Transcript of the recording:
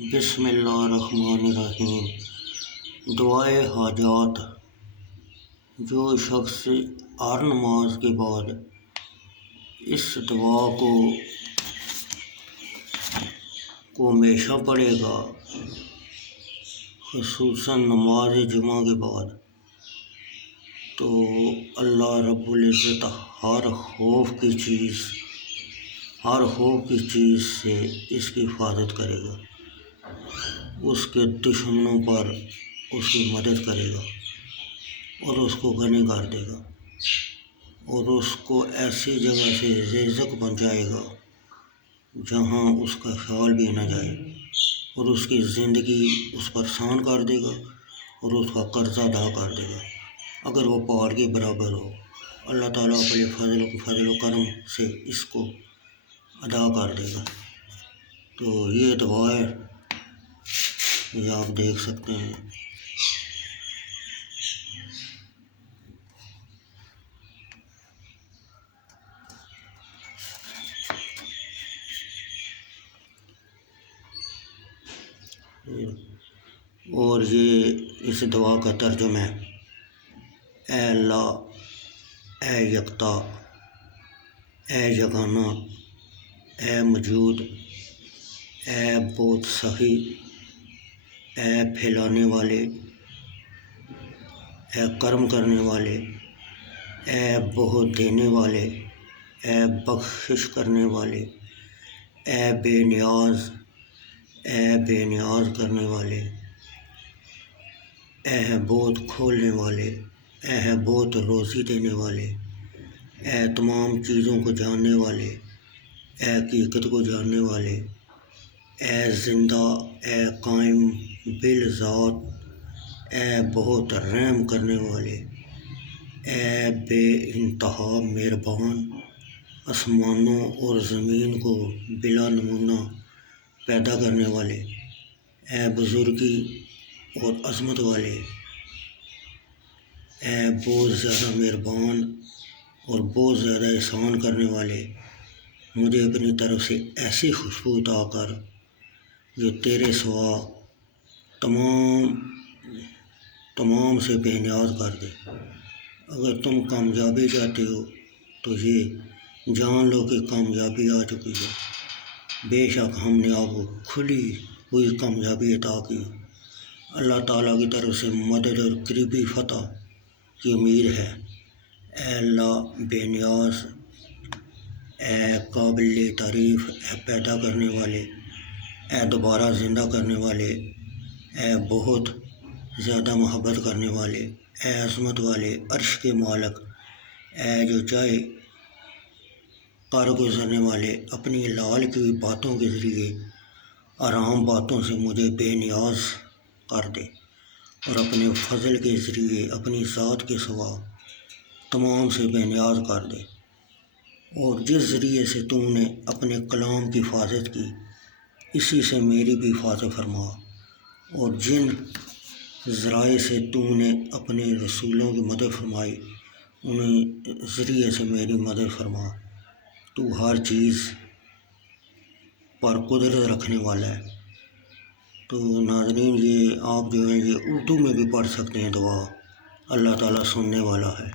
بسم اللہ الرحمن الرحیم۔ دعائے حاجات۔ جو شخص ہر نماز کے بعد اس دعا کو ہمیشہ پڑھے گا، خصوصاً نماز جمعہ کے بعد، تو اللہ رب العزت ہر خوف کی چیز سے اس کی حفاظت کرے گا، اس کے دشمنوں پر اس کی مدد کرے گا اور اس کو غنی کر دے گا اور اس کو ایسی جگہ سے رزق پہنچائے گا جہاں اس کا خیال بھی نہ جائے، اور اس کی زندگی اس پر آسان کر دے گا اور اس کا قرضہ ادا کر دے گا اگر وہ پہاڑ کے برابر ہو۔ اللہ تعالیٰ اپنے فضل و کرم سے اس کو ادا کر دے گا۔ تو یہ دعا ہے، یہ آپ دیکھ سکتے ہیں۔ اور یہ اس دعا کا ترجمہ ہے: اے اللہ، اے یکتا، اے یگانہ، اے موجود، اے بہت سخی، اے پھیلانے والے، اے کرم کرنے والے، اے بہت دینے والے، اے بخشش کرنے والے، اے بے نیاز، اے بے نیاز کرنے والے، اے بہت کھولنے والے، اے بہت روزی دینے والے، اے تمام چیزوں کو جاننے والے، اے حقیقت کو جاننے والے، اے زندہ، اے قائم بالذات، اے بہت رحم کرنے والے، اے بے انتہا مہربان، آسمانوں اور زمین کو بلا نمونہ پیدا کرنے والے، اے بزرگی اور عظمت والے، اے بہت زیادہ مہربان اور بہت زیادہ احسان کرنے والے، مجھے اپنی طرف سے ایسی خوشبو عطا کر جو تیرے سوا تمام سے بے نیاز کر دے۔ اگر تم کامیابی چاہتے ہو تو یہ جان لو کہ کامیابی آ چکی ہے۔ بے شک ہم نے آپ کو کھلی ہوئی کامیابی عطا کی۔ اللہ تعالیٰ کی طرف سے مدد اور قریبی فتح کی امید ہے۔ اے اللہ بے نیاز، اے قابل تعریف، اے پیدا کرنے والے، اے دوبارہ زندہ کرنے والے، اے بہت زیادہ محبت کرنے والے، اے عظمت والے، عرش کے مالک، اے جو چاہے کر گزرنے والے، اپنی لال کی ہوئی باتوں کے ذریعے آرام باتوں سے مجھے بے نیاز کر دے، اور اپنے فضل کے ذریعے اپنی ذات کے سوا تمام سے بے نیاز کر دے۔ اور جس ذریعے سے تم نے اپنے کلام کی حفاظت کی، اسی سے میری بھی حفاظت فرما، اور جن ذرائع سے تم نے اپنے رسولوں کی مدد فرمائی، انہیں ذریعے سے میری مدد فرما۔ تو ہر چیز پر قدرت رکھنے والا ہے۔ تو ناظرین، یہ آپ جو ہیں یہ اردو میں بھی پڑھ سکتے ہیں دعا، اللہ تعالیٰ سننے والا ہے۔